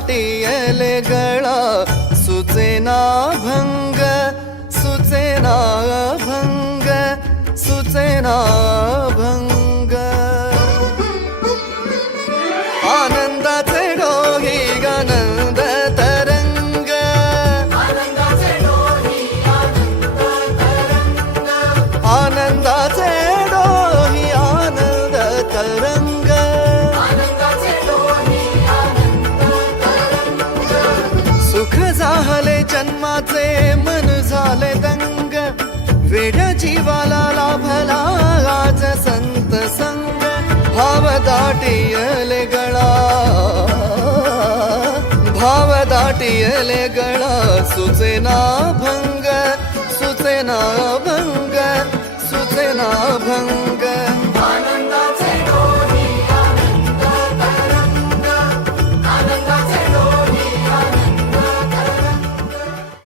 दाटियले गळा सुचेना भंग सुचेना भंग सुचेना भंग आनंदाचे डोही आनंद तरंग आनंदाचे डोही आनंद तरंग सुख झाले जन्माचे मन झाले दंग वेड्या जीवाला लाभला आज संत संग भाव दाटियले गळा भाव दाटियले गळा सुचेना भंग सुचेना भंग सुचेना भंग